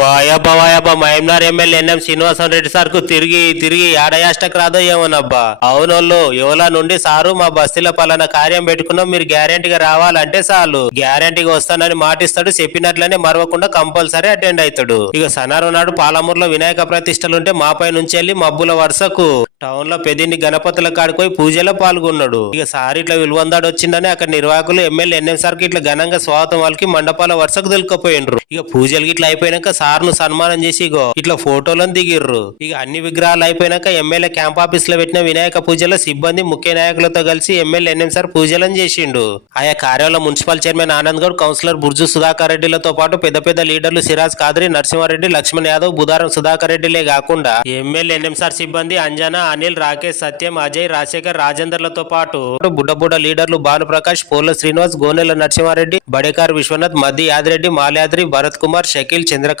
వాయబ్బా వాయబ్బా మహమ్నార్ MLA NM Srinivasan Reddy sir కు తిరిగి తిరిగి ఏడయాష్టకు రాదో ఏమోనబ్బా. అవునోళ్ళు యువలా నుండి సారు మా బస్తీల పలానా కార్యం పెట్టుకున్నాం, మీరు గ్యారెంటీగా రావాలంటే చాలు గ్యారెంటీగా వస్తానని మాటిస్తాడు. చెప్పినట్లనే మరవకుండా కంపల్సరీ అటెండ్ అవుతాడు. ఇక సనారు నాడు పాలమూరులో వినాయక ప్రతిష్టలుంటే మాపై నుంచి వెళ్ళి మబ్బుల వరుసకు టౌన్ లో పెద్దింటి గణపతుల కాడిపోయి పూజలో పాల్గొన్నాడు. ఇక సార్ ఇట్లా విలువందాడు వచ్చిందని అక్కడ నిర్వాహకులు ఎమ్మెల్యే ఎన్ఎం సార్ కి ఇట్లా ఘనంగా స్వాగతం వాళ్ళకి మండపాల వరుసకు తెలుకపోయిండ్రు. ఇక పూజలు ఇట్లా అయిపోయినాక సార్ ను సన్మానం చేసి ఇగో ఇట్లా ఫోటోలను దిగిర్రు. ఇక అన్ని విగ్రహాలు అయిపోయినాక ఎమ్మెల్యే క్యాంప్ ఆఫీస్ లో పెట్టిన వినాయక పూజలో సిబ్బంది ముఖ్య నాయకులతో కలిసి ఎమ్మెల్యే ఎన్ఎం సార్ పూజలను చేసిండు. ఆయా కార్యాలయంలో municipal chairman Anand Goud, councillor Burju Sudhakar రెడ్డిలతో పాటు పెద్ద పెద్ద లీడర్లు సిరాజ్ కాదరి, నరసింహారెడ్డి, లక్ష్మణ్ యాదవ్, బుధారం సుధాకర్ రెడ్డిలే కాకుండా ఎమ్మెల్యే ఎన్ఎం సార్ సిబ్బంది అంజనా, అనిల్, రాకేష్, సత్యం, అజయ్, రాజశేఖర్, రాజేందర్లతో పాటు బుడ్డ లీడర్లు భానుప్రకాష్, పోల శ్రీనివాస్, గోనెల నరసింహారెడ్డి, బడేకార్ విశ్వనాథ్, మద్ది యాదిరెడ్డి, మాల్యాద్రి, భరత్ కుమార్, షకీల్, చంద్రకాంత్,